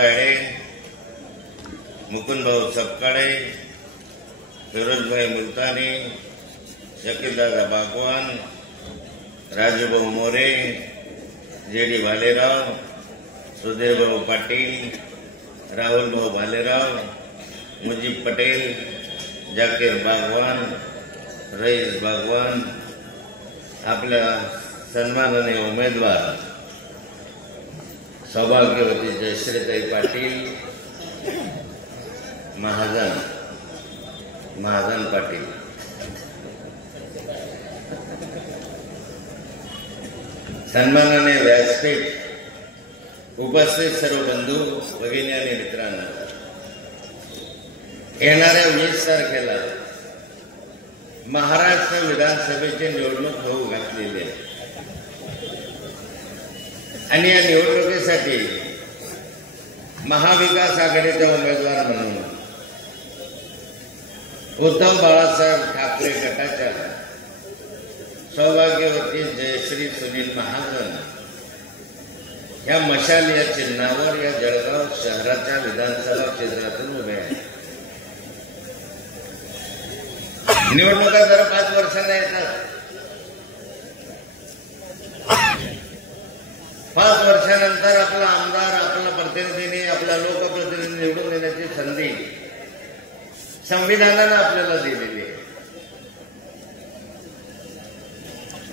तायडे, मुकुंदभाऊ सपकाळे, फिरोजभाई मुलतानी, शकीलदादा बागवान, राजूभाऊ More, JD Bhalerao, सुधीरभाऊ Patil, राहुलभाऊ Bhalerao, Mujeeb Patel, Zakir Bagwan, रईस बागवान, आपल्या सन्माननीय उमेदवार सौभाग्यवती जयश्रीताई पाटील, महाजन पाटील, सन्माननीय व्यासपीठ, उपस्थित सर्व बंधू भगिनी आणि मित्रांनो, येणाऱ्या 20 तारखेला महाराष्ट्र विधानसभेची निवडणूक होऊ घातलेली आहे आणि या निवडणुकीसाठी महाविकास आघाडीचे उमेदवार म्हणून उद्धव बाळासाहेब ठाकरे गटाच्या सौभाग्यवती जयश्री सुनील महाजन या मशाल या चिन्हावर या जळगाव शहराच्या विधानसभा क्षेत्रातून उभे आहेत. निवडणुका जर 5 वर्षांना येतात. 5 वर्षानंतर आपला आमदार, आपला प्रतिनिधीने, आपला लोकप्रतिनिधी निवडून देण्याची संधी संविधानानं आपल्याला दिलेली आहे.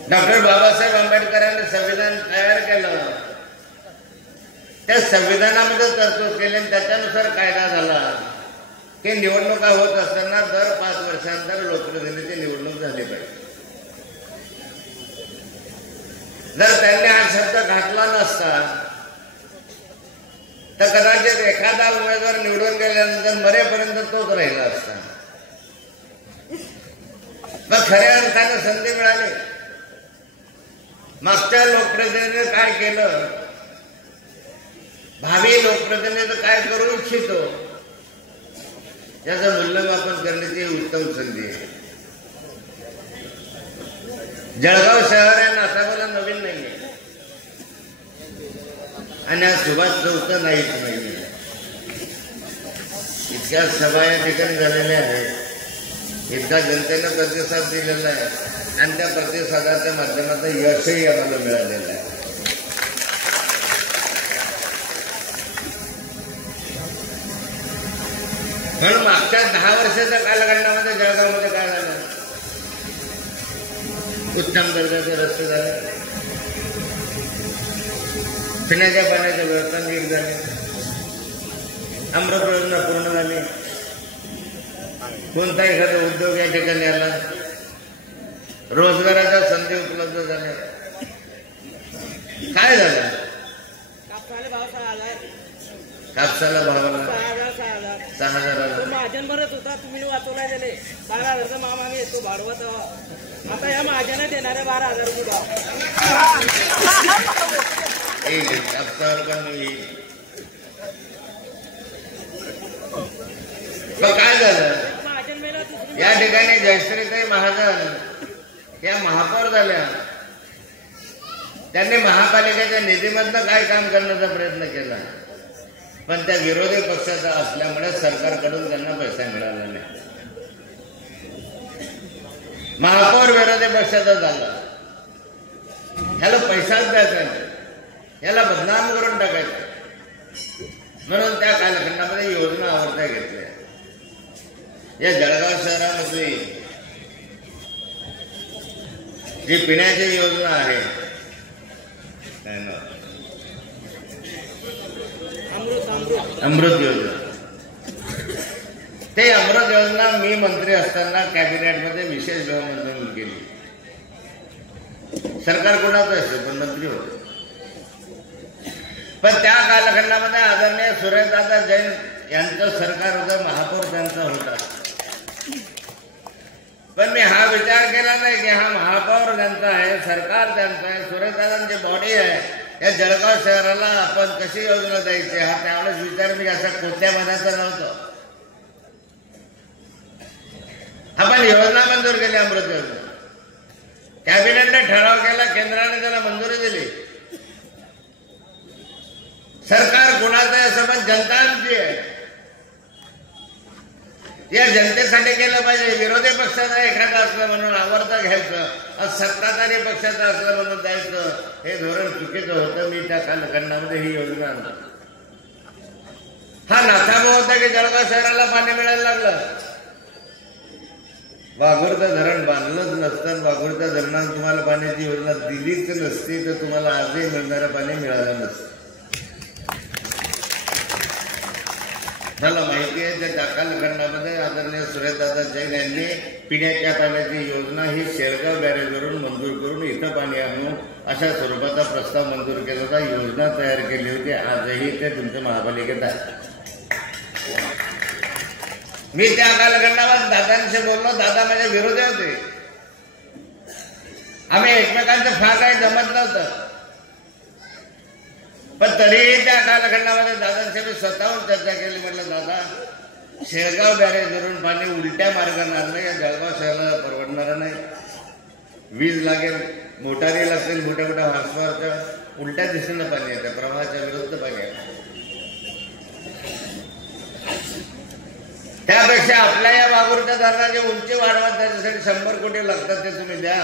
डॉक्टर बाबासाहेब आंबेडकरांनी संविधान तयार केलं. त्या संविधानामध्ये तरतूद केली आणि त्याच्यानुसार कायदा झाला की निवडणुका होत असताना दर 5 वर्षांतर लोकप्रतिनिधीची निवडणूक झाली पाहिजे. जर त्यांनी हा शब्द घातला नसता तर कदाचित एखादा उमेदवार निवडून गेल्यानंतर मरेपर्यंत तोच राहिला असता. मग खऱ्या अर्थानं संधी मिळाली. मागच्या लोकप्रतिनिधीने काय केलं, भावी लोकप्रतिनिधी काय करू इच्छितो याचं मूल्यमापन करण्याची उत्तम संधी आहे. जळगाव शहर आहे नासावाला नवीन नाहीये आणि आज सुभाष चौक नाहीच नाहीये. इतक्या सभा या ठिकाणी झालेल्या आहेत, इतका जनतेनं प्रतिसाद दिलेला आहे आणि त्या प्रतिसादाच्या माध्यमातून यशही आम्हाला मिळालेलं आहे. म्हणून मागच्या 10 वर्षाच्या कालखंडामध्ये जळगावमध्ये काय झालं, उत्तम दर्जाचे रस्ते झाले, पिण्याच्या पाण्याचे व्यवस्था नीट झाले, अमृत योजना पूर्ण झाली, कोणता एखादा उद्योग या ठिकाणी आला, रोजगाराच्या संधी उपलब्ध झाल्या. काय झालं, कापसाला भावाला 6,000 महाजन भरत होता, तुम्ही वाचवला गेले 12,000 मामागे तो भाडवत. आता या महाजनात येणारे 12,000 रुपये कापसावर पण येईल. काय झालं, या ठिकाणी जयश्रीताई महाजन या महापौर झाल्या. त्यांनी महापालिकेच्या निधीमधनं काय काम करण्याचा प्रयत्न केला, पण त्या विरोधी पक्षाचा असल्यामुळे सरकारकडून त्यांना पैसा मिळाला नाही. महापौर विरोधी पक्षाचा झाला, ह्याला पैसाच द्यायचा नाही, याला बदनाम करून टाकायचं. म्हणून त्या कालखंडामध्ये योजना आवडत्या घेतल्या. या जळगाव शहरामध्ये जी पिण्याची योजना आहे अमृत योजना, ते अमृत योजना मी मंत्री असताना कॅबिनेटमध्ये विशेष मंजूर केली. सरकार कोणाचं असतं पण मंत्री होते. पण त्या कालखंडामध्ये आदरणीय सुरेशदादा जैन यांचं सरकार होतं, महापौर त्यांचा होता. पण मी हा विचार केला नाही की हा महापौर त्यांचा आहे, सरकार त्यांचा आहे, सुरेशदादांची बॉडी आहे, या जळगाव शहराला आपण कशी योजना द्यायची हा त्यावेळेस विचार मी असा कोणत्या मनाचा नव्हतो. आपण योजना मंजूर केली, अमृत योजना. कॅबिनेटने ठराव केला, केंद्राने त्याला मंजुरी दिली. सरकार कोणाचं आहे असं, पण जनता आमची आहे. या जनतेसाठी केलं पाहिजे. विरोधी पक्षाचा एखादा असलं म्हणून आवडता घ्यायचं, सत्ताधारी पक्षाचं असलं म्हणून द्यायचं, हे धोरण चुकीचं होतं. मी त्या कालखंडामध्ये ही योजना आणतो. हा नाथाभाऊ होता की जळगाव शहराला पाणी मिळायला लागलं. वाघोरचं धरण बांधलंच नसतं, वाघोरच्या धरणात तुम्हाला पाण्याची योजना दिलीच नसती तर तुम्हाला आजही मिळणारं पाणी मिळालं नसतं. मला माहिती आहे त्या कालखंडामध्ये आदरणीय सुरेशदादा जैन यांनी पिण्याच्या पाण्याची योजना ही शेळगाव बॅरेजवरून मंजूर करून इथं पाणी आणून अशा स्वरूपाचा प्रस्ताव मंजूर केला होता. योजना तयार केली होती. आजही ते तुमच्या महापालिकेत आहे. मी त्या कालखंडावर दादांशी बोललो. दादा माझ्या विरोधी होते. आम्ही एकमेकांचं फार काही जमत नव्हतं, पण तरीही त्या कालखंडामध्ये दादांशी मी स्वतःहून चर्चा केली. म्हटलं दादा, शेळगाव बॅरेजवरून पाणी उलट्या मार्गाने आणणं या जळगाव शहराला परवडणारं नाही. वीज लागेल, मोटारी लागतील, मोठ्या मोठ्या हॉर्सपॉवरच्या, उलट्या दिशेनं पाणी येतं, प्रवाहाच्या विरुद्ध पाणी येतं. त्यापेक्षा आपल्या या वाघोरच्या धरणाची उंची वाढवा, त्याच्यासाठी 100 कोटी लागतात, ते तुम्ही द्या.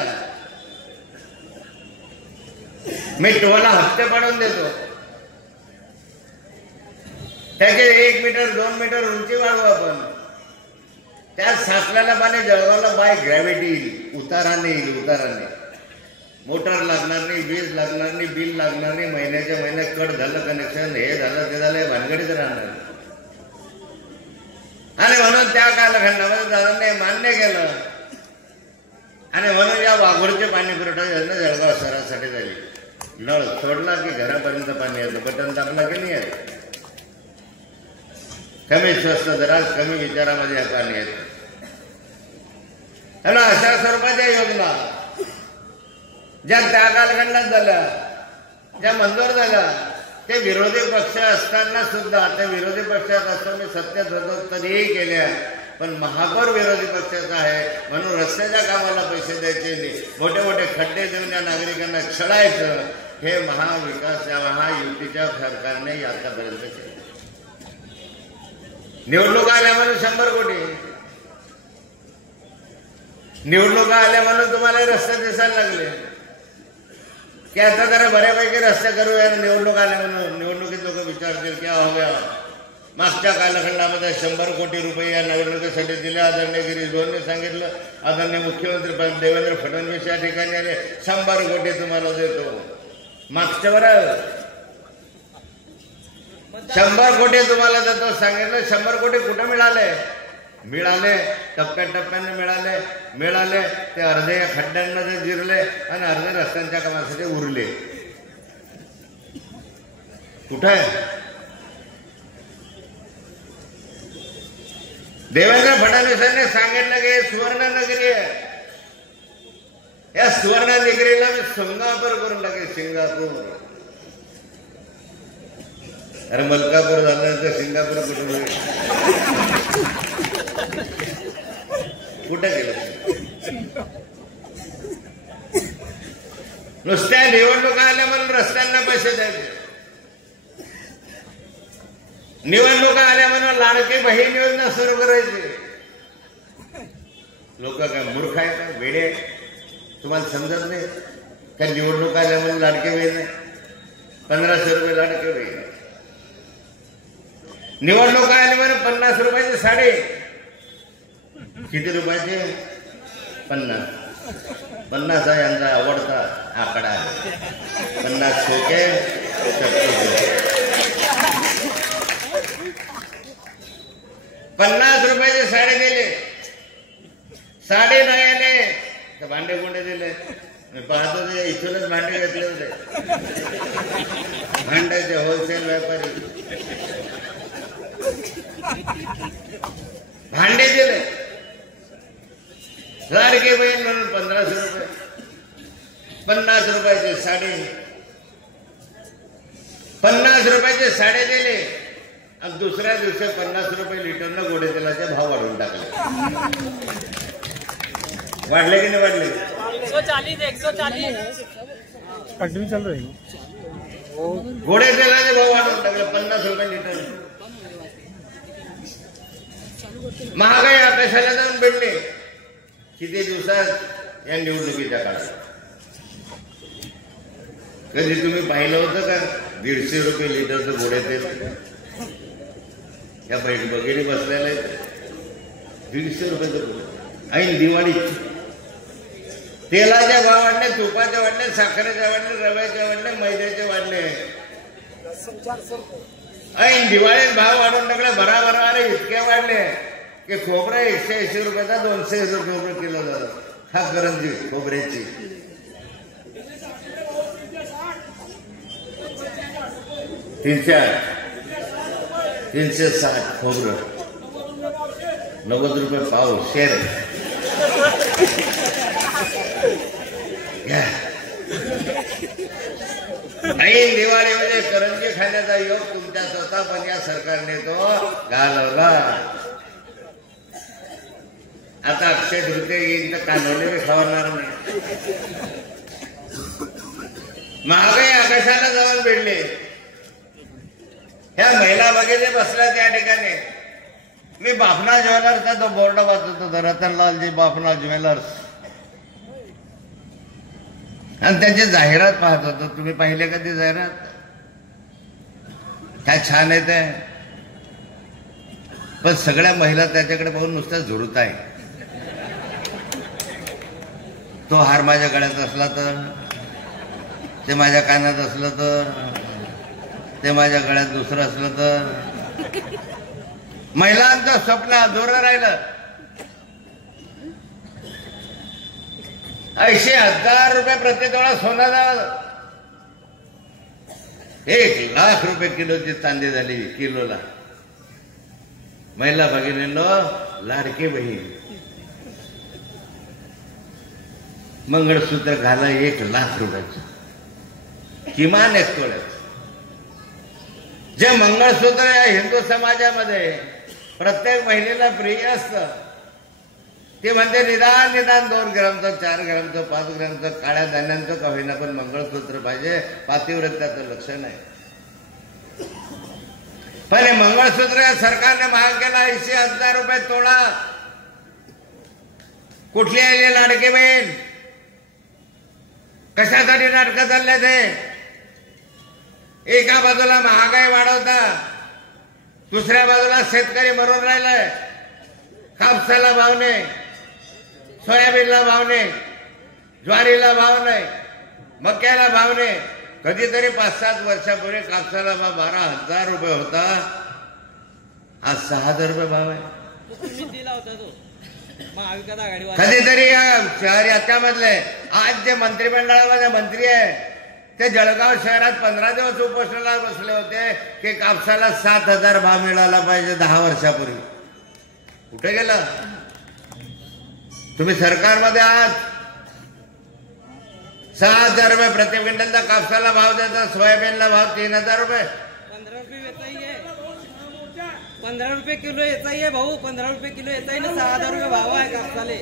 मी तुम्हाला हप्ते पाडून देतो. त्याचे 1 मीटर 2 मीटर उंची वाढवू आपण. त्यात साचलेलं पाणी जळगावला बाय ग्रॅव्हिटी येईल, उताराने येईल. उताराने मोटर लागणार नाही, वीज लागणार नाही, बिल लागणार नाही. महिन्याच्या महिन्यात कट झालं कनेक्शन, हे झालं ते झालं, हे भानगडीच राहणार. आणि म्हणून त्या कालखंडामध्ये दादांनी मान्य केलं. आणि म्हणून या वाघोरचे पाणी पुरवठा योजना जळगाव शहरासाठी झाली. नळ सोडला की घरापर्यंत पाणी येतं, बटन दाबला की नाही येत. कमी स्वस्त दरात कमी विचारामध्ये हे पाणी येतं. त्याला अशा स्वरूपाच्या योजना ज्या त्या कालखंडात झाल्या, ज्या मंजूर झाल्या, ते विरोधी पक्ष असताना सुद्धा, त्या विरोधी पक्षात असताना मी सत्तेत होतो तरीही केल्या. पण महापौर विरोधी पक्षाचा आहे म्हणून रस्त्याच्या कामाला पैसे द्यायचे नाही, मोठे मोठे खड्डे देऊन या नागरिकांना छळायचं, हे महाविकास या महायुतीच्या सरकारने आतापर्यंत केलं. निवडणुका आल्या म्हणून 100 कोटी, निवडणुका आल्या म्हणून तुम्हाला रस्ते दिसायला लागले की आता जरा बऱ्यापैकी रस्ते करूया. निवडणूक आल्या म्हणून निवडणुकीत लोक विचारतील क्या हो गया. मागच्या कालखंडामध्ये 100 कोटी रुपये या निवडणुकीसाठी दिले. आदरणीय गिरीश भाऊंनी सांगितलं, आदरणीय मुख्यमंत्री देवेंद्र फडणवीस या ठिकाणी आले, 100 कोटी तुम्हाला देतो. मागच्या बरं 100 कोटी तुम्हाला देतो सांगितलं. 100 कोटी कुठे मिळाले? मिळाले टप्प्याटप्प्याने मिळाले. ते अर्धे या खड्ड्यांमध्ये जिरले आणि अर्धे रस्त्यांच्या कामासाठी उरले. कुठे? देवेंद्र फडणवीसांनी सांगितलं की सुवर्ण नगरी आहे, या सुवर्ण नगरीला मी सिंगापूर करून टाकेल. सिंगापूर. अरे मलकापूर झालं तर सिंगापूर कुठे कुठे गेलं? नुसत्या निवडणुका आल्या म्हणून रस्त्यांना पैसे द्यायचे, निवडणुका आल्या म्हणून लाडकी बहीण योजना सुरू करायची. लोक काय मूर्ख आहे का, वेडे आहे? तुम्हाला समजत नाही का? निवडणुका आल्या म्हणून लाडकी बहीण आहे, 1500 रुपये लाडकी बहीण. निवडणुका आल्या म्हणून 50 रुपयाची साडी. किती रुपयाचे? 50 हा यांचा आवडता आकडा आहे. 50 खोके 50 रुपयाची साडी दिली. साडी नाही आले तर भांडे गुंडे दिले. मी पाहतो ते इथूनच भांडे घेतले होते, भांड्याचे होलसेल व्यापारी भांडे दिले. लाडकी बहीण म्हणून 1500 रुपये, 50 रुपयाची साडी, 50 रुपयाचे साडे दिले आणि दुसऱ्या दिवशी 50 रुपये लिटरनं गोडे तेलाचे भाव वाढवून टाकले. वाढले की नाही वाढले? 140 कंटिन्यू चालू आहे. गोडे तेलाचे भाव वाढवून टाकले 50 रुपये लिटर. महागाई आकाशाला जाऊन भेटले किती दिवसात या निवडणुकीच्या काळात. कधी तुम्ही पाहिलं होतं का 150 रुपये लिटरचं गोडे तेल? या बघितली बसलेलं आहे 150 रुपयाचं गोडे. ऐन दिवाळी तेलाचे भाव वाढले, तुपाचे वाढले, साखरेचे वाढले, रव्याचे वाढले, मैद्याचे वाढले. ऐन दिवाळीत भाव वाढवून टाकले बराबर. अरे इतके वाढले की खोबरं 180 रुपयाचा 200 रुपये किलो झालं. खाकरंजी खोबऱ्याची 360 खोबरं 90 रुपये पाव शेर. नाही दिवाळीमध्ये करंजी खाण्याचा योग तुमच्या स्वतः पण या सरकारने तो घालवला. आता अक्षय तृतीया येईल तर कानोले खावणार नाही. महागाई आकाशाला जाऊन भेटले. ह्या महिला बघितले बसल्या त्या ठिकाणी. मी बाफना ज्वेलर्सचा तो बोर्ड वाचत होतो, रतनलालजी बाफना ज्वेलर्स, आणि त्याची जाहिरात पाहत होतो. तुम्ही पाहिले का ती जाहिरात? काय छान येते. पण सगळ्या महिला त्याच्याकडे पाहून नुसत्या झुरत आहे. तो हार माझ्या गळ्यात असला तर, ते माझ्या कानात असलं तर, ते माझ्या गळ्यात दुसरं असलं तर. महिलांचं स्वप्न अधुरं राहिलं. 80,000 रुपये प्रति तोळा सोनं झालं. 1,00,000 रुपये किलोची चांदी झाली किलोला. महिला भगिनींनो, लाडकी बहीण मंगळसूत्र घाला 1,00,000 रुपयाचं, किमान 1 तोळ्याचं. जे मंगळसूत्र या हिंदू समाजामध्ये प्रत्येक महिलेला प्रिय असतं. ते म्हणते निदान 2 ग्रामचं, 4 ग्रामचं, 5 ग्रामचं, काळ्या धान्यांचं का होईना पण मंगळसूत्र पाहिजे. पातिव्रत्याचं लक्षण आहे. पण हे मंगळसूत्र या सरकारने महाग केला 80,000 रुपये तोळा. कुठली आली लाडकी बहीण? कशासाठी नाटकं चालले ते? एका बाजूला महागाई वाढवता, दुसऱ्या बाजूला शेतकरी मरून राहिलाय. कापसाला भाव नाही, सोयाबीनला भाव नाही, ज्वारीला भाव नाही, मक्याला भाव नाही. कधीतरी 5-7 वर्षापूर्वी कापसाला भाव 12,000 रुपये होता. आज 6,000 रुपये भाव आहे. दिला होता तो महाविकास आघाडी. कधीतरी शहर याच्यामधले आज जे मंत्रिमंडळामध्ये मंत्री आहे ते जळगाव शहरात 15 दिवस उपोषणाला बसले होते की कापसाला 7,000 भाव मिळाला पाहिजे 10 वर्षापूर्वी. कुठे गेला? तुम्ही सरकारमध्ये आहात. 6,000 रुपये प्रति क्विंटलचा कापसाला भाव द्यायचा, सोयाबीनला भाव 3,000 रुपये. 15 रुपये येताही आहे, 15 रुपये किलो येताही आहे भाऊ. 15 रुपये किलो येताही ना. 6,000 रुपये भाव आहे कापसाले.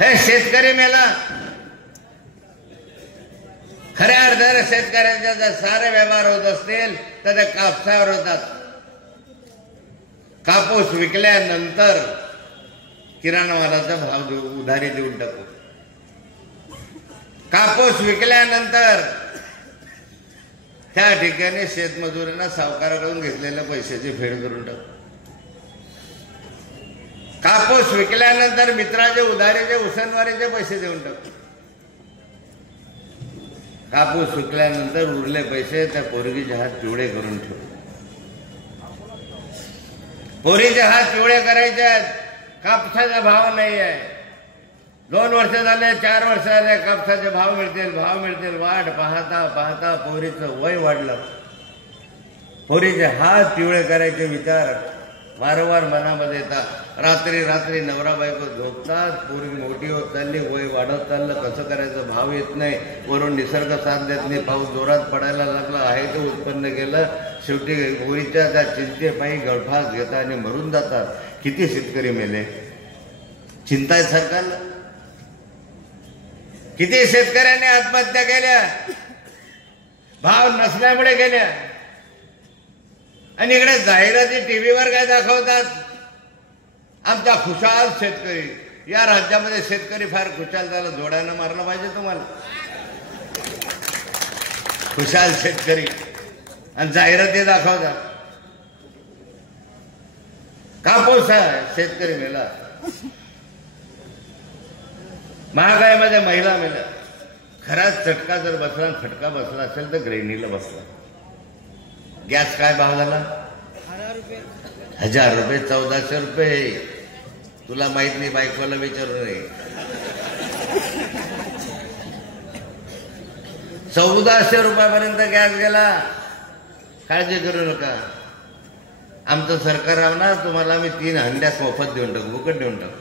हे शेतकरी मेला. खऱ्या अर्थाने शेतकऱ्यांच्या जर सारे व्यवहार होत असतील तर ते कापसावर होतात. कापूस विकल्यानंतर किराणा मालाचा भाव उधारी देऊन टाकू. कापूस विकल्यानंतर त्या ठिकाणी शेतमजुरांना सावकाराकडून घेतलेल्या पैशाची फेड करून टाकू. कापूस विकल्यानंतर मित्राचे उधारीचे उसनवारीचे पैसे देऊन टाकू. कापूस विकल्यानंतर उरले पैसे त्या पोरगीचे हात पिवळे करून ठेवू. पोरीचे हात पिवळे करायचे आहेत. कापसाचा भाव नाही आहे. 2 वर्ष झाले, 4 वर्ष झाले, कापसाचे भाव मिळतील, भाव मिळतील. वाट पाहता पाहता पोरीचं वय वाढलं. पोरीचे हात पिवळे करायचे विचार वारंवार मनामध्ये येतात. रात्री रात्री नवरा बायको झोपतात. पोरी मोठी होत चालली, वय वाढत चाललं. कसं करायचं? भाव येत नाही. वरून निसर्ग साथ देत नाही. पाऊस जोरात पडायला लागला. आहे ते उत्पन्न केलं. शेवटी पोरीच्या त्या चिंतेपायी गळफास घेतात आणि मरून जातात. किती शेतकरी मेले? चिंता आहे सरकारला? किती शेतकऱ्यांनी आत्महत्या केल्या? भाव नसल्यामुळे गेल्या. आणि इकडे जाहिराती टीव्हीवर काय दाखवतात, आमचा खुशाल शेतकरी. या राज्यामध्ये शेतकरी फार खुशाल झाला, जोड्यानं मारलं पाहिजे तुम्हाला. खुशाल शेतकरी आणि जाहिराती दाखवतात. कापूस आहे, शेतकरी मेला. महागाईमध्ये महिला मेल्या. खराच चटका जर बसला, फटका बसला असेल तर गृहिणीला बसला. गॅस काय भाव झाला? 1000 रुपये, 1400 रुपये. तुला माहित नाही, बायकोला विचारू नये. 1400 रुपयापर्यंत गॅस गेला. काळजी करू नका, आमचं सरकार आहे ना, तुम्हाला आम्ही 3 हंड्या मोफत देऊन टाकू, फुकट देऊन टाकू.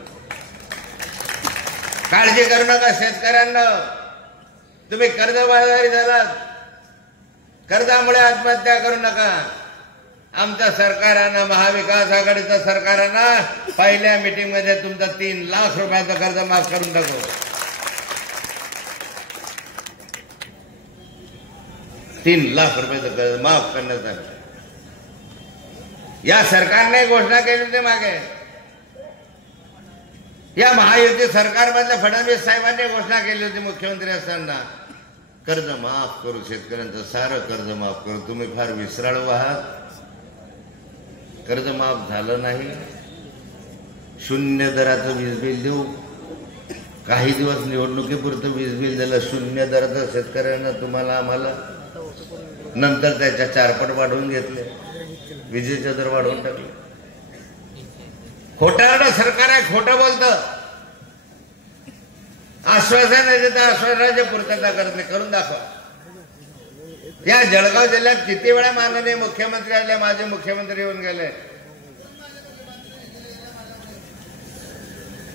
काळजी करू नका शेतकऱ्यांना. तुम्ही कर्जबाजारी झालात, कर्जामुळे आत्महत्या करू नका. आमचं सरकार आहे ना, महाविकास आघाडीचं सरकार आहे ना, पहिल्या मीटिंग मध्ये तुमचा 3 लाख रुपयाचं कर्ज माफ करून टाकू. 3 लाख रुपयाचं कर्ज माफ करण्यात आलं. या सरकारने घोषणा केली होती मागे. या महायुती सरकारमधल्या फडणवीस साहेबांनी घोषणा केली होती मुख्यमंत्री असताना, कर्ज माफ करू, शेतकऱ्यांचं सारं कर्ज माफ करू. तुम्ही फार विसराळू आहात. कर्ज माफ झालं नाही. 0 दराचं वीज बिल देऊ. काही दिवस निवडणुकीपुरतं वीज बिल दिलं 0 दराचं शेतकऱ्यांना, तुम्हाला आम्हाला. नंतर त्याच्या 4 वाढवून घेतले, विजेचे दर वाढवून टाकले. खोटारडं सरकार आहे, खोटं बोलतं. आश्वासन देतं, आश्वासनाची पूर्तता करत नाही. करून दाखवा. या जळगाव जिल्ह्यात किती वेळा माननीय मुख्यमंत्री आले, माझे मुख्यमंत्री येऊन गेले.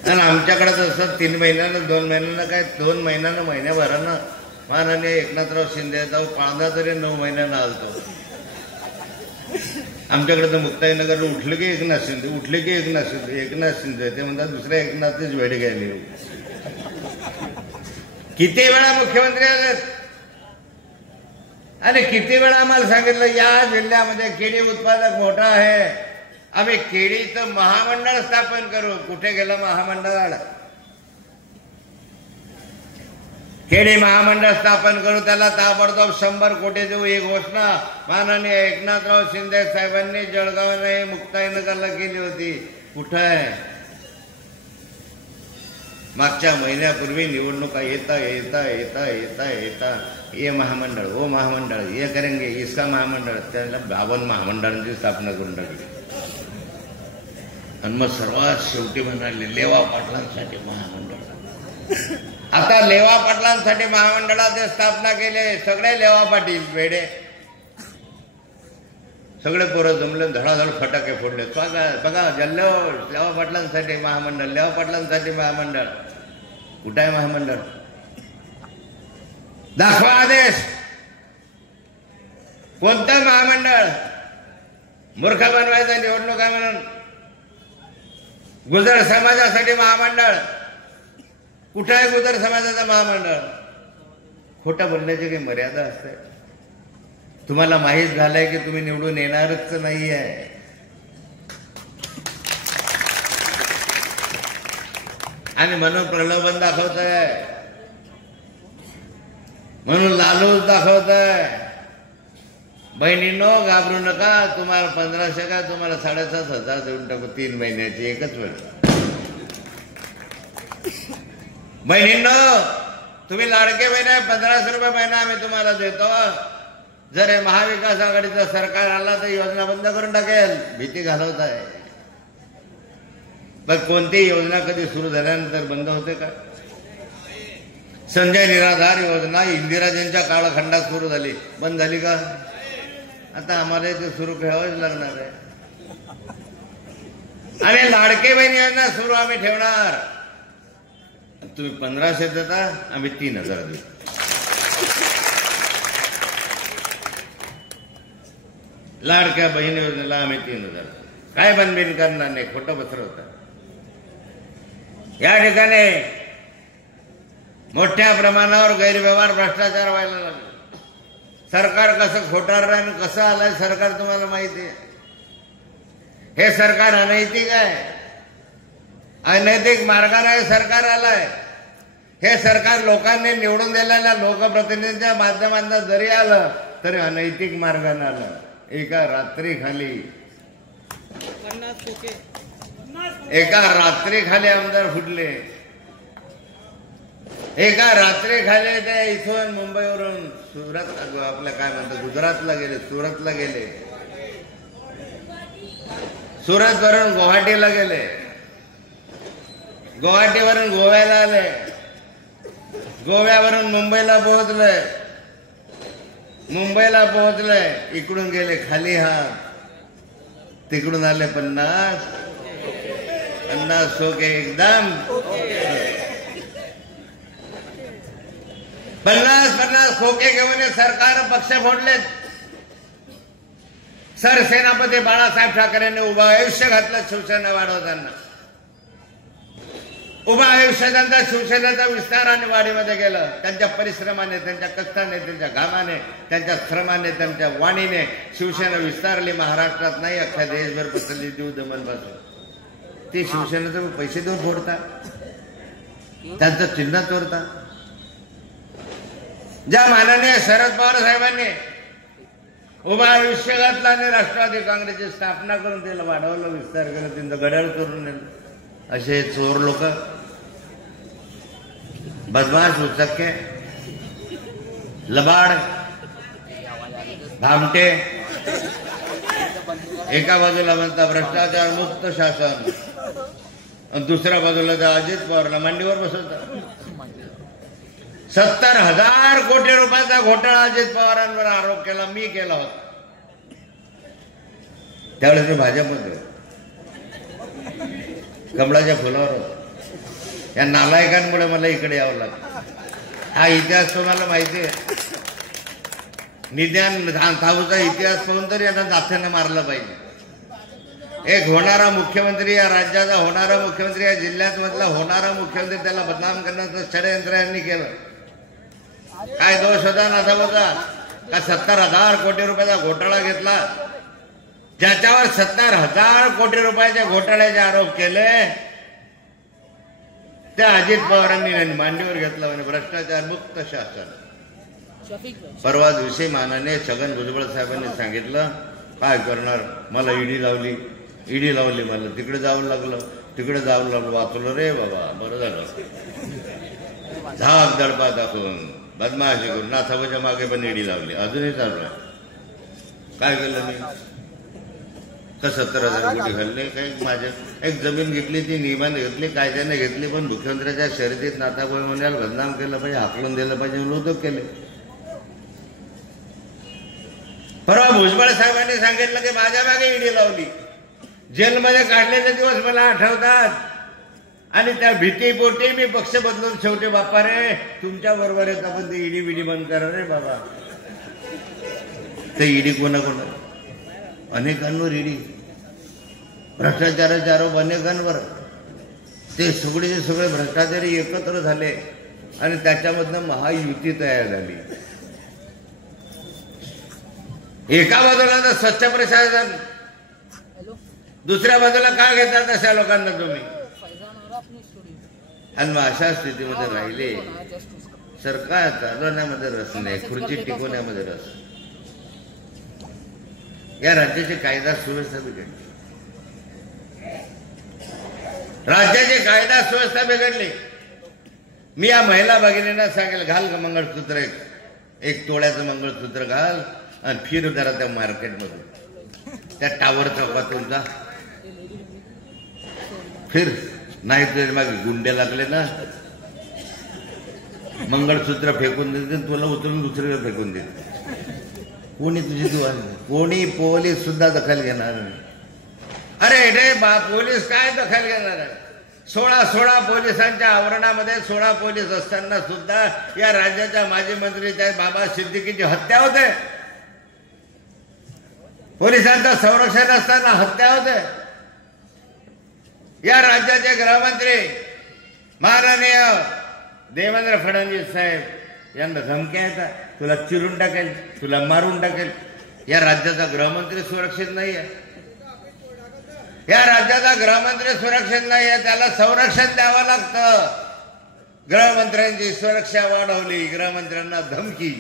आणि आमच्याकडे तसं 3 महिन्यानं 2 महिन्यानं काय 2 महिन्यानं महिन्याभरानं माननीय एकनाथराव शिंदे जाऊ पाळणा तरी 9 महिन्यानं आलतो. आमच्याकडे तर मुक्ताईनगर उठलं की एकनाथ शिंदे, उठले की एकनाथ शिंदे, एकनाथ शिंदे. ते म्हणतात दुसऱ्या एकनाथचीच वेळ घ्यायली. किती वेळा मुख्यमंत्री आले आणि किती वेळा आम्हाला सांगितलं या जिल्ह्यामध्ये केळी उत्पादक मोठा आहे, आम्ही केळीचं महामंडळ स्थापन करू. कुठे गेलं महामंडळ? केळी महामंडळ स्थापन करू, त्याला ताबडतोब 100 कोटी देऊ. ही घोषणा माननीय एकनाथराव शिंदे साहेबांनी जळगावने मुक्ताईनगरला केली होती. कुठं आहे? मागच्या महिन्यापूर्वी निवडणुका येता येता येता येता येता ये महामंडळ, वो महामंडळ, ये करेंगे, इसका महामंडळ. त्याला 52 महामंडळांची स्थापना करून टाकली. आणि मग सर्वात शेवटी म्हणाले लेवा पाटलांसाठी महामंडळ. आता लेवा पाटलांसाठी महामंडळाची स्थापना केली. सगळे लेवा पाटील वेडे, सगळे पोरं जमले, धडाधड फटाके फोडले. स्वागत बघा, जल्लोष, लेवा पाटलांसाठी महामंडळ, लेवा पाटलांसाठी महामंडळ. कुठं आहे महामंडळ? दाखवा आदेश. कोणतं महामंडळ? मूर्ख बनवायचं निवडणुका म्हणून. गुजर समाजासाठी महामंडळ. कुठं आहे गुजर समाजाचं महामंडळ? खोटं बोलण्याची काही मर्यादा असते. तुम्हाला माहीत झालंय की तुम्ही निवडून येणारच नाही आहे. आणि म्हणून प्रलोभन दाखवत आहे, म्हणून लालूच दाखवत आहे. बहिणींनो, घाबरू नका. तुम्हाला 1500 काय तुम्हाला 7,500 देऊन टाकू 3 महिन्याची एकच वेळ. बहिणींनो, तुम्ही लाडके बहीण आहे, 1500 रुपये महिना आम्ही तुम्हाला देतो. जर हे महाविकास आघाडीचं सरकार आला तर योजना बंद करून टाकेल. भीती घालवत आहे. मग कोणतीही योजना कधी सुरू झाल्यानंतर बंद होते का? संजय निराधार योजना इंदिराजींच्या कालखंडात सुरू झाली, बंद झाली का? आता आम्हाला ते सुरू ठेवावंच लागणार आहे. आणि लाडके बहीण योजना सुरू आम्ही ठेवणार. तुम्ही 1500 देता, आम्ही 3000 देऊ. लाडक्या बहीण योजनेला आम्ही 3000. काय बनबिन करणार नाही, खोटं पसरवतात. या ठिकाणी मोठ्या प्रमाणावर गैरव्यवहार, भ्रष्टाचार व्हायला लागले. सरकार कसं खोटारडं आणि कसं आलंय सरकार तुम्हाला माहिती आहे. हे सरकार अनैतिक आहे, अनैतिक मार्गाने हे सरकार आलंय. हे सरकार लोकांनी निवडून दिलेल्या लोकप्रतिनिधींच्या माध्यमातून जरी आलं तरी अनैतिक मार्गाने आलं. एका रात्रीखाली 50 खोके, एका रात्रीखाली आमदार फुटले. एका रात्रीखाली ते इथून मुंबईवरून सुरत, आपल्या काय म्हणतात गुजरातला गेले, सुरतला गेले, सुरतवरून गुवाहाटीला गेले, गुवाहाटीवरून गोव्याला आले, गोव्यावरून मुंबईला पोहोचले, मुंबईला पोहोचले, इकडून गेले खाली हात, तिकडून आले 50 खोके एकदम 50 खोके घेऊन सरकार पक्ष फोडले. सरसेनापती बाळासाहेब ठाकरेंनी उभं आयुष्य घातलं शिवसेना वाढवताना. उभं आयुष्य त्यांचा शिवसेनेचा विस्तार आणि वाढीमध्ये गेलं. त्यांच्या परिश्रमाने, त्यांच्या कष्टाने, त्यांच्या घामाने, त्यांच्या श्रमाने, त्यांच्या वाणीने शिवसेना विस्तारली. महाराष्ट्रात नाही अख्ख्या देशभर पसरली जीव दमनपासून. ते शिवसेनेचे पैसे देऊन फोडता, त्यांचं चिन्ह चोरता. ज्या माननीय शरद पवार साहेबांनी उभा आयुष्य घातला आणि राष्ट्रवादी काँग्रेसची स्थापना करून त्याला वाढवलं, विस्तार केला, त्यांचं घड्याळ करून नेलं. असे चोर लोक, बदमाश, उचक्के, लबाड, भामटे. एका बाजूला म्हणता भ्रष्टाचार मुक्त शासन आणि दुसऱ्या बाजूला त्या अजित पवारला मांडीवर बसवतात. 70,000 कोटी रुपयाचा घोटाळा अजित पवारांवर आरोप केला, मी केला होता. त्यावेळेस मी भाजपमध्ये कमळाच्या फुलावर होतो. या नालायकांमुळे मला इकडे यावं लागतं. हा इतिहास तुम्हाला माहिती आहे. निदान थाऊचा इतिहास पाहून तरी यांना दाथ्यानं मारलं पाहिजे. एक होणारा मुख्यमंत्री, या राज्याचा होणारा मुख्यमंत्री, या जिल्ह्यात मधला होणारा मुख्यमंत्री, त्याला बदनाम करण्याचं षडयंत्र यांनी केलं. काय दोष होता नाथाभाऊचा? का 70,000 कोटी रुपयाचा घोटाळा घेतला, ज्याच्यावर 70,000 कोटी रुपयाच्या घोटाळ्याचे आरोप केले, त्या अजित पवारांनी मांडीवर घेतला म्हणे भ्रष्टाचार मुक्त शासन. परवा दिवशी माननीय छगन भुजबळ साहेबांनी सांगितलं, काय करणार, मला ईडी लावली, मला तिकडे जावं लागलं, वाचलो रे बाबा, बरं झालं. झाप दडपा दाखवून बदमाशी करून नाथाबाच्या मागे पण ईडी लावली, अजूनही चालू आहे. काय केलं मी? का 70,000 कोटी घालले? काही माझ्या एक जमीन घेतली, ती नियमाने घेतली, कायद्याने घेतली, पण मुख्यमंत्र्याच्या शर्यतीत नाथाबाई म्हणाल बदनाम केलं पाहिजे, हाकलून दिलं पाहिजे म्हणून उद्योग केले. परवा भुजबळ साहेबांनी सांगितलं की माझ्या मागे ईडी लावली. जेलमध्ये काढलेले दिवस मला आठवतात आणि त्या भीतीपोटी मी पक्ष बदलून शेवटी बाप्पा रे तुमच्या बरोबर येत, आपण ते ईडी बिडी बंद करा रे बाबा. ते ईडी कोणाकोणा, अनेकांवर ईडी, भ्रष्टाचाराचे आरोप अनेकांवर. ते सगळे भ्रष्टाचारी एकत्र झाले आणि त्याच्यामधनं महायुती तयार झाली. एका बाजूला तर स्वच्छ प्रशासन, दुसऱ्या बाजूला काय घेतात अशा लोकांना तुम्ही? आणि मग अशा स्थितीमध्ये राहिले. सरकार चालवण्यामध्ये रस नाही, खुर्ची टिकवण्यामध्ये रस. या राज्याची कायदा सुव्यवस्था बिघडली, राज्याची कायदा सुव्यवस्था बिघडली. मी या महिला भगिनींना सांगेल, घाल मंगळसूत्र, एक तोळ्याचं मंगळसूत्र घाल आणि फिर जरा त्या मार्केटमधून, त्या टावर चौकातून जा, फिर. नाही तर मग गुंडे लागले ना, मंगळसूत्र फेकून देते, तुला उचलून दुसरीकडे फेकून देते. कोणी तुझी कोणी पोलीस सुद्धा दखल घेणार नाही. अरे रे बा, पोलीस काय दखल घेणार आहे? 16 पोलिसांच्या आवरणामध्ये 16 पोलीस असताना सुद्धा या राज्याच्या माजी मंत्रीच्या बाबा सिद्दीकीची हत्या होते. पोलिसांचं संरक्षण असताना हत्या होते. या राज्याचे गृहमंत्री माननीय देवेंद्र फडणवीस साहेब यांना धमक्या येतात. तुला चिरून टाकेल, तुला मारून टाकेल. या राज्याचा गृहमंत्री सुरक्षित नाही आहे. या राज्याचा गृहमंत्री सुरक्षित नाही आहे. त्याला संरक्षण द्यावं लागतं. गृहमंत्र्यांची सुरक्षा वाढवली, गृहमंत्र्यांना धमकी.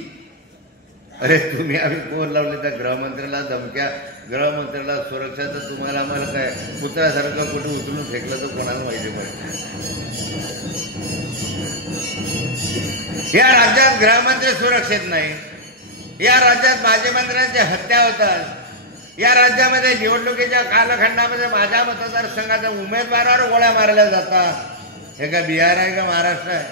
अरे तुम्ही आम्ही कोण लावले त्या गृहमंत्र्याला धमक्या, गृहमंत्र्याला सुरक्षा? तर तुम्हाला आम्हाला काय पुतळ्यासारखं कुठे उचलून फेकलं तर कोणाला माहिती पडतं. या राज्यात गृहमंत्री सुरक्षित नाही. या राज्यात माजी मंत्र्यांची हत्या होतात. या राज्यामध्ये निवडणुकीच्या कालखंडामध्ये माझ्या मतदारसंघाच्या उमेदवारावर गोळ्या मारल्या जातात. हे काय बिहार आहे का महाराष्ट्र आहे?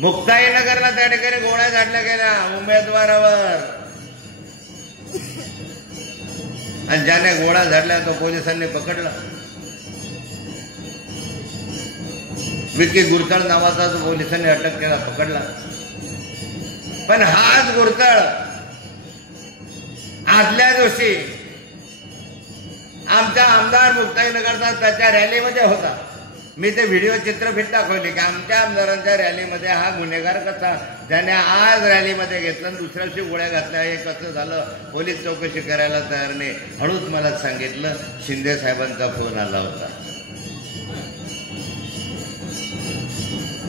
मुक्ताईनगरला त्या ठिकाणी गोळ्या झाडल्या गेल्या उमेदवारावर, आणि ज्याने गोळ्या झाडल्या तो पोलिसांनी पकडला. विकी गुरतळ नावाचा तो पोलिसांनी अटक केला, पकडला. पण हाच गुरतळ आदल्या दिवशी आमचा आमदार मुक्ताईनगरचा त्याच्या रॅलीमध्ये होता. मी ते व्हिडिओ चित्रफित दाखवली की आमच्या आमदारांच्या रॅलीमध्ये हा गुन्हेगार कसा, ज्याने आज रॅलीमध्ये घेतलं आणि दुसऱ्या दिवशी गोळ्या घातल्या. हे कसं झालं? पोलीस चौकशी करायला तयार नाही. हळूच मला सांगितलं शिंदे साहेबांचा फोन आला होता.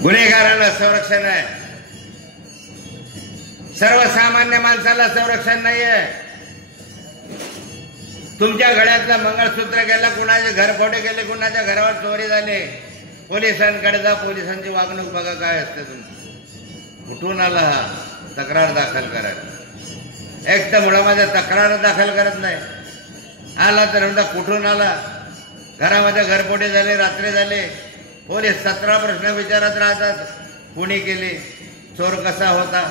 गुन्हेगाराला संरक्षण आहे, सर्वसामान्य माणसाला संरक्षण नाहीये. तुमच्या गळ्यातलं मंगळसूत्र गेलं, कुणाचे घरफोडे गेले, कुणाच्या घरावर चोरी झाले. पोलिसांकडे जा, पोलिसांची वागणूक बघा काय असते तुमची. कुठून आला हा तक्रार दाखल करायला? एक तर मुळामध्ये तक्रार दाखल करत नाही. आला तर म्हणता कुठून आला? घरामध्ये घरफोडे झाले, रात्री झाले. पोलीस 17 प्रश्न विचारत राहतात. कुणी केले? चोर कसा होता?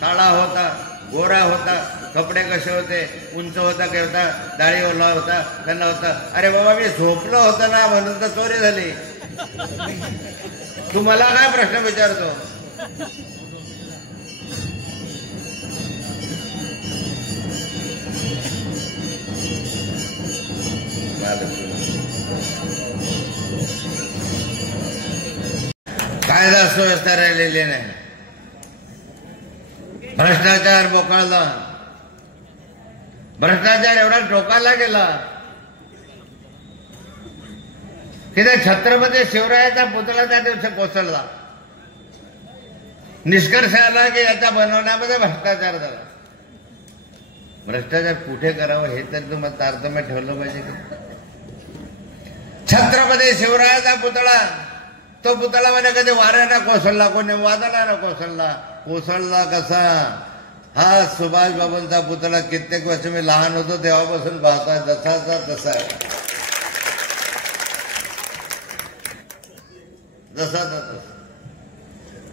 काळा होता? गोरा होता? कपडे कसे होते? उंच होता की होता? दाढी ओला होता? त्यांना होता? अरे बाबा मी झोपलो होतं ना म्हणून तर चोरी झाली. तू मला काय प्रश्न विचारतो? कायदा सुव्यवस्था राहिलेली नाही. भ्रष्टाचार बोकाळला. भ्रष्टाचार एवढा टोकाला गेला की त्या छत्रपती शिवरायाचा पुतळा त्या दिवशी कोसळला. निष्कर्ष आला की याच्या बनवण्यामध्ये भ्रष्टाचार झाला. भ्रष्टाचार कुठे करावं हे तर तुम्हाला तारतम्य ठेवलं पाहिजे की. छत्रपती शिवरायाचा पुतळा, तो पुतळा म्हणजे कधी वाऱ्यानं कोसळला, कोणी वादळानं कोसळला. कोसळला कसा? हा सुभाष बाबूंचा पुतळा कित्येक वर्ष मी लहान होतो तेव्हापासून पाहतोय, जसाचा तसा आहे, जसाचा तसा.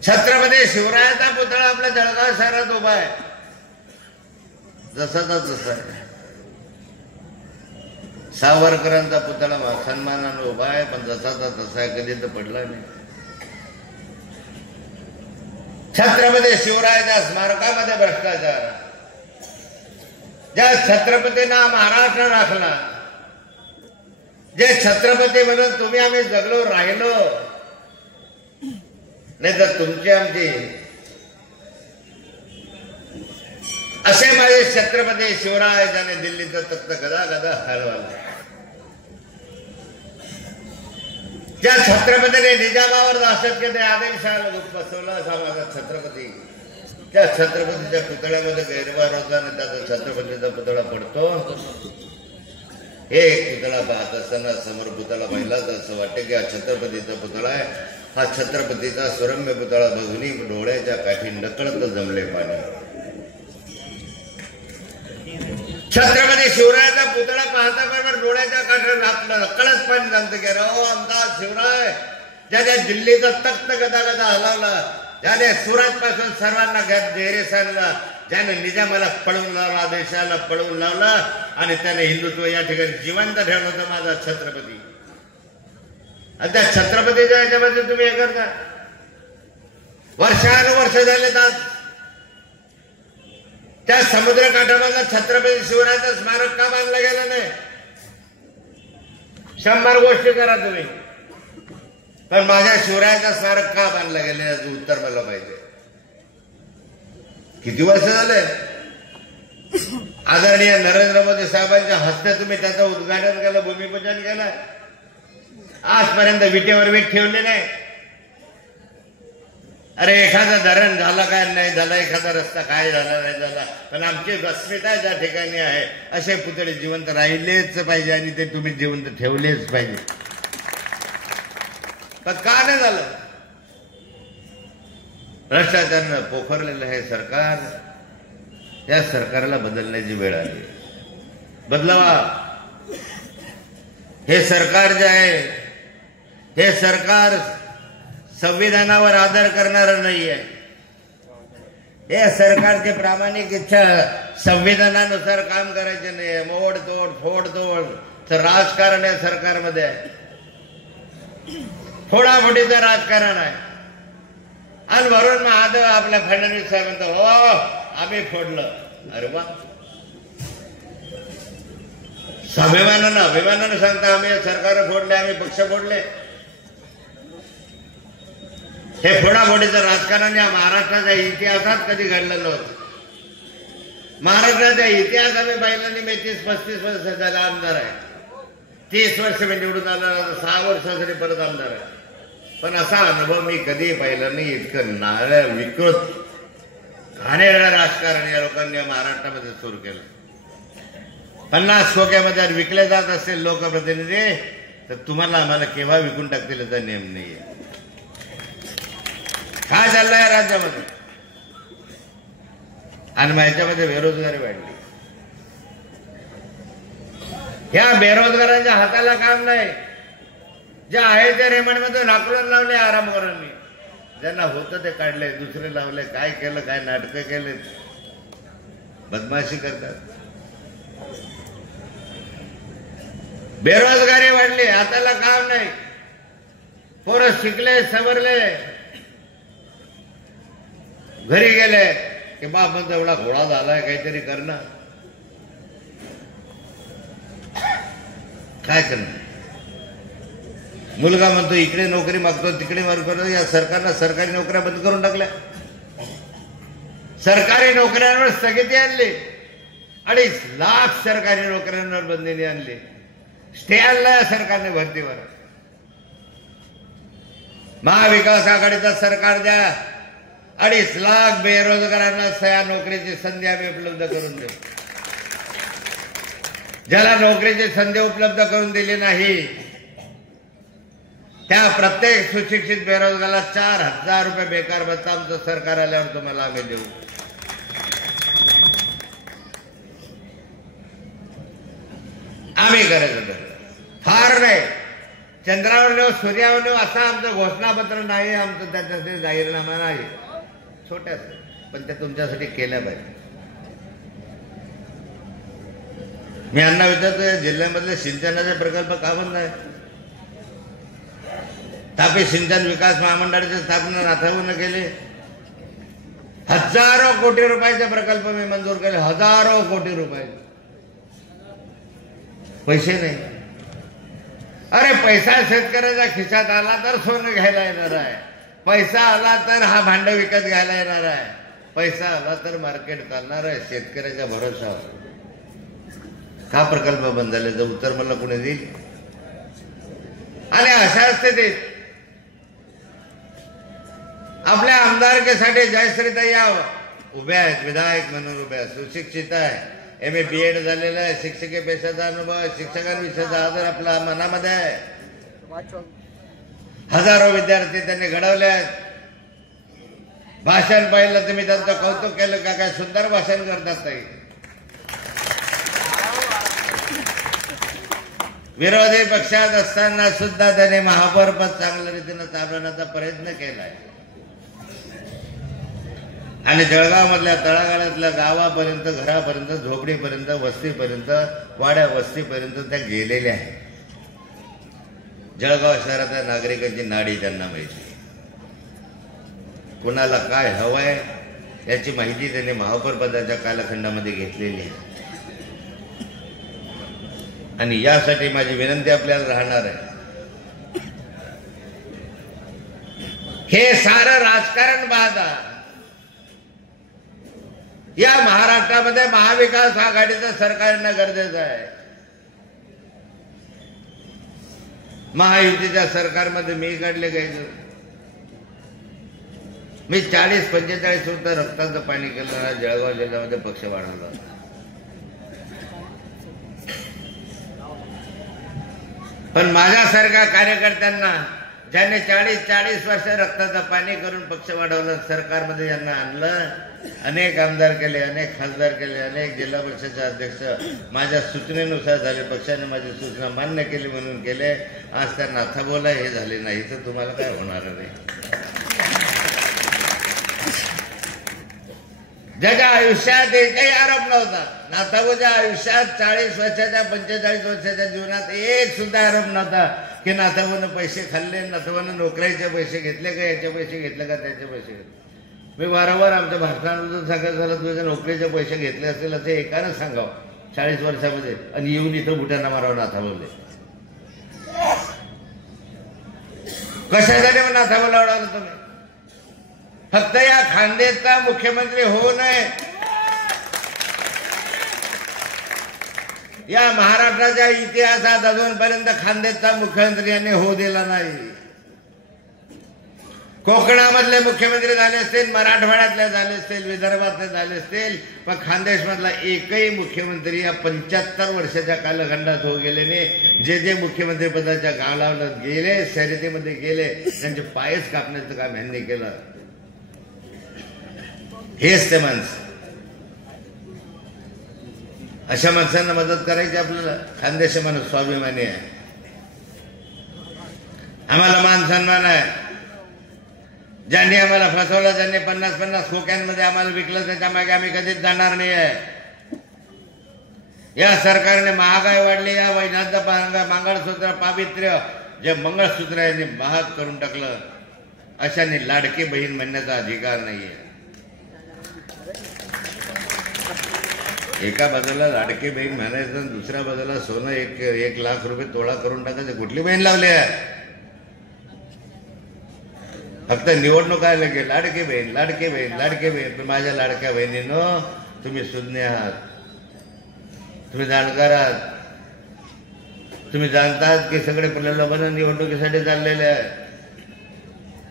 छत्रपती शिवरायाचा पुतळा आपल्या जळगाव शहरात उभा आहे, जसाचा तसा आहे. सावरकरांचा पुतळा सन्मानानं उभा आहे, पण जसाचा तसा आहे, कधी तर पडला नाही. छत्रपती शिवरायाच्या स्मारकामध्ये भ्रष्टाचार. ज्या छत्रपतींना महाराष्ट्र राखला, जे छत्रपती म्हणून तुम्ही आम्ही जगलो राहिलो, नाही तर तुमची आमची असे माझे छत्रपती शिवराय ज्याने दिल्लीचं तख्त गदा गदा हलवलं. ज्या छत्रपतीने निजामावर दाशत केले, आदिलशहाला बसवला असा माझा छत्रपती. त्या छत्रपतीच्या पुतळ्यामध्ये गैरवार होता आणि त्याचा छत्रपतीचा पुतळा पडतो. एक पुतळा पाहत असताना समोर पुतळा पाहिला तर असं वाटतं की हा छत्रपतीचा पुतळा आहे. हा छत्रपतीचा सुरम्य पुतळा बघून डोळ्याच्या काठी नकळत जमले पाणी. छत्रपती शिवरायाचा पुतळा पाहता बरोबर डोळ्याच्या काठावर आपलं नकळत पाणी जमतं की राव आमचा शिवराय, ज्याने दिल्लीचा तख्त गदा गदा हलवला, ज्याने सुरत पासून सर्वांना जेरेस आणला, ज्याने निजामाला पळवून लावला, देशाला पळवून लावला आणि त्याने हिंदुत्व या ठिकाणी जिवंत ठेवलं होतं माझा छत्रपती. आणि त्या छत्रपतीच्या याच्यामध्ये तुम्ही हे करता. वर्षानुवर्ष झाले तर त्या समुद्रकाठामधला छत्रपती शिवरायाचं स्मारक का बांधलं गेलं नाही? 100 गोष्टी करा तुम्ही. पण माझ्या शिवरायाचा स्मारक का बांधलं गेलं याचं उत्तर मला पाहिजे. किती वर्ष झाले आदरणीय नरेंद्र मोदी साहेबांच्या हस्ते तुम्ही त्याचं उद्घाटन केलं, भूमिपूजन केलं. आजपर्यंत विटेवर वीट ठेवले नाही. अरे एखादा धरण झाला काय नाही झाला, एखादा रस्ता काय झाला नाही झाला, पण आमची अस्मिता ज्या ठिकाणी आहे असे पुतळे जिवंत राहिलेच पाहिजे आणि ते तुम्ही जिवंत ठेवलेच पाहिजे. पण का नाही झालं? भ्रष्टाचारानं पोखरलेलं हे सरकार, या सरकारला बदलण्याची वेळ आली. बदलावा. हे सरकार जे आहे हे सरकार संविधानावर आदर करणारं नाहीये. हे सरकारची प्रामाणिक इच्छा संविधानानुसार काम करायचे नाही. मोडतोड फोडतोड राजकारण आहे सरकारमध्ये आहे. फोडाफोडीचं राजकारण आहे. आणि वरून महादेव आपल्या फडणवीस साहेब म्हणतो हो आम्ही फोडलं. अरे वा, अभिमानानं सांगता आम्ही सरकार फोडले, आम्ही पक्ष फोडले. हे फोडाफोडीचं राजकारण या महाराष्ट्राच्या इतिहासात कधी घडलं नव्हतं. महाराष्ट्राचा इतिहास आम्ही पाहिलं नाही. 30-35 वर्ष झाला आमदार आहे. 30 वर्ष मी निवडून आलं, 6 वर्षासाठी परत आमदार आहे. पण असा अनुभव मी कधी पाहिला नाही. इतकं नारळ विकृत घाणेरडं राजकारण या लोकांनी महाराष्ट्रामध्ये सुरू केलं. 50 खोक्यामध्ये विकले जात असतील लोकप्रतिनिधी तर तुम्हाला आम्हाला केव्हा विकून टाकतील याचा नियम नाहीये. काय चाललंय या राज्यामध्ये? आणि मग याच्यामध्ये बेरोजगारी वाढली. ह्या बेरोजगारांच्या हाताला काम नाही. जे आहे ते रेमंडमध्ये ढाकळून लावले आरामखोरांनी. ज्यांना होतं ते काढले, दुसरे लावले. काय केलं, काय नाटकं केले, बदमाशी करतात. बेरोजगारी वाढली, हाताला काम नाही. पोरं शिकले सवरले, घरी गेले की बाप म्हणतो एवढा घोडा झालाय काहीतरी करणं. काय करणार? मुलगा म्हणतो इकडे नोकरी मागतो तिकडे मागतो. या सरकारनं सरकारी नोकऱ्या बंद करून टाकल्या. सरकारी नोकऱ्यांवर स्थगिती आणली. 2.5 लाख सरकारी नोकऱ्यांवर बंदी आणली. स्टे आणला सरकारने भरतीवर. महाविकास आघाडीचं सरकार द्या, 2.5 लाख बेरोजगारांना सया नोकरीची संधी आम्ही उपलब्ध करून देऊ. ज्याला नोकरीची संधी उपलब्ध करून दिली नाही त्या प्रत्येक सुशिक्षित बेरोजगाराला 4,000 रुपये बेकार भत्ता आमचं सरकार आल्यावर तुम्हाला आम्ही देऊ. आम्ही करायचं फार नाही. चंद्रावर नेऊ सूर्यावर नेऊ असं आमचं घोषणापत्र नाही. आमचं त्याच्यासाठी जाहीरनामा नाही. छोट्याच पण ते तुमच्यासाठी केल्या पाहिजे. मी यांना विचारतो जिल्ह्यामधले सिंचनाचे प्रकल्प का बंद आहे? तापी सिंचन विकास महामंडळाची स्थापना नाथावून केली. हजारो कोटी रुपयाचे प्रकल्प मी मंजूर केले. हजारो कोटी रुपये. पैसे नाही. अरे पैसा शेतकऱ्याच्या खिशात आला तर सोनं घ्यायला येणार आहे. पैसा आला तर हा भांड विकत घ्यायला येणार आहे. पैसा आला तर मार्केट चालणार आहे. शेतकऱ्याच्या भरोशावर का प्रकल्प बंद झाल्याचं उत्तर मला कोणी देईल? आणि अशा स्थितीत आपल्या आमदारकीसाठी जयश्रीताई उभ्या आहेत. विधायक म्हणून उभ्या, सुशिक्षित आहे, MA BEd झालेलं आहे, शिक्षकी पेशाचा अनुभव, शिक्षकांविषयीचा आदर आपला मनामध्ये आहे. हजारो विद्यार्थी त्यांनी घडवले आहेत. भाषण पाहिलं तुम्ही त्यांचं कौतुक केलं का? काय सुंदर भाषण करतात ताई. विरोधी पक्षात असताना सुद्धा त्यांनी महापौर पद चांगल्या रीतीनं चालवण्याचा प्रयत्न केलाय. आणि जळगाव मधल्या तळागाळातल्या गावापर्यंत, घरापर्यंत, झोपडीपर्यंत, वस्तीपर्यंत, वाड्या वस्तीपर्यंत त्या गेलेल्या आहेत. जळगाव शहरातल्या नागरिकांची नाडी त्यांना माहिती. कुणाला काय हवंय याची माहिती त्यांनी महापौर पदाच्या कालखंडामध्ये घेतलेली आहे. आणि यासाठी माझी विनंती आपल्याला राहणार आहे हे सारं राजकारण पाहता या महाराष्ट्रामध्ये महाविकास आघाडीचं सरकार येणं गरजेचं आहे. महायुतीच्या सरकारमध्ये मी काढले काही मी 40-45 वर्ष रक्ताचं पाणी केलं. जळगाव जिल्ह्यामध्ये पक्ष वाढवला. पण माझ्यासारख्या कार्यकर्त्यांना ज्यांनी 40 वर्ष रक्ताचं पाणी करून पक्ष वाढवलं, सरकारमध्ये यांना आणलं, अनेक आमदार केले, अनेक खासदार केले, अनेक जिल्हा परिषदेचे अध्यक्ष माझ्या सूचनेनुसार झाले. पक्षाने माझी सूचना मान्य केली म्हणून केले. आज त्या नाथाबोला हे झाले नाही तर तुम्हाला काय होणार नाही. ज्याच्या आयुष्यात एकही आरोप नव्हता, नाथाबोच्या आयुष्यात 40 वर्षाच्या 45 वर्षाच्या जीवनात एक सुद्धा आरोप नव्हता की नाथाबोनं पैसे खाल्ले, नाथाबोनं नोकरीचे पैसे घेतले का, याचे पैसे घेतले का, त्याचे पैसे घेतले. मी वारंवार आमच्या भाषणामधून सांगायचं झालं तुझ्या नोकरीचे पैसे घेतले असतील असं एकानं सांगावं 40 वर्षामध्ये, आणि येऊन इथं बुटांना मारावं नाथाबोले. कशासाठी मग नाथाबोला उडवलं तुम्ही? फक्त या खानदेशचा मुख्यमंत्री होऊ नये, या महाराष्ट्राच्या इतिहासात अजूनपर्यंत खानदेशचा मुख्यमंत्री यांनी होऊ दिला नाही. कोकणामधले मुख्यमंत्री झाले असतील, मराठवाड्यातले झाले असतील, विदर्भातले झाले असतील, पण खानदेशमधला एकही मुख्यमंत्री या 75 वर्षाच्या कालखंडात होऊ गेले नाही. जे जे मुख्यमंत्री पदाच्या गावाला गेले, शर्यतीमध्ये गेले, त्यांचे पायच कापण्याचं काम यांनी केलं. हेच ते माणसं. अशा माणसांना मदत करायची आपल्याला. खानदेशी माणूस स्वाभिमानी आहे, आम्हाला मान सन्मान आहे. ज्यांनी आम्हाला फसवलं, ज्यांनी 50-50 खोक्यांमध्ये आम्हाला विकलं, त्याच्या मागे आम्ही कधीच जाणार नाही आहे. या सरकारने महागाई वाढली, या वैनाचं मंगळसूत्र पावित्र्य जे मंगळसूत्र आहे ते महाग करून टाकलं. अशाने लाडकी बहीण म्हणण्याचा अधिकार नाहीये. एका बाजूला लाडकी बहीण म्हणायचं, दुसऱ्या बाजूला सोनं 1 लाख रुपये तोळा करून टाकायचं. कुठली बहीण लावली आहे? फक्त निवडणूक आहे लगे लाडकी बहीण, लाडकी बहीण, लाडकी बहीण. माझ्या लाडक्या बहिणीनो, तुम्ही सुज्ञ आहात, तुम्ही जाणकार आहात, तुम्ही जाणतात की सगळे प्रलोभन निवडणुकीसाठी चाललेले आहे.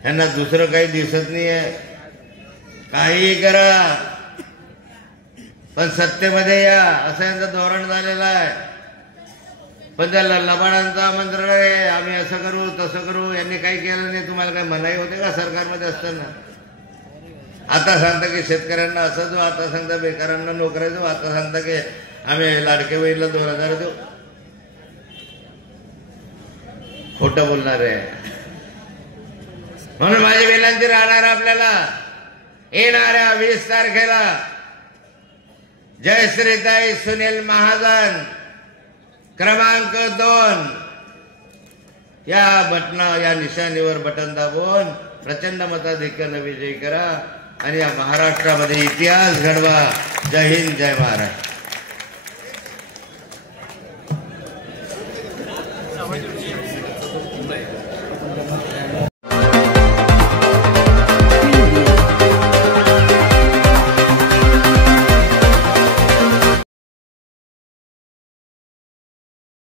यांना दुसरं काही दिसत नाही आहे. काहीही करा पण सत्तेमध्ये या, असं यांचं धोरण झालेलं आहे. पण त्याला लबाडांचं आमंत्रण आहे, आम्ही असं करू तसं करू. यांनी काही केलं नाही. तुम्हाला काय मनाई होते का सरकारमध्ये असताना? आता सांगता की शेतकऱ्यांना असं देऊ, आता सांगता बेकारांना नोकऱ्या देऊ, आता सांगता की आम्ही लाडके बहिणीला 2000 देऊ. खोटं बोलणार आहे. म्हणून माझी विनंती राहणार आपल्याला, येणाऱ्या 20 तारखेला जयश्रीताई सुनील महाजन क्रमांक 2 या निशाणीवर बटन दाबून प्रचंड मताधिक्याने विजयी करा आणि या महाराष्ट्रामध्ये इतिहास घडवा. जय हिंद, जय महाराष्ट्र.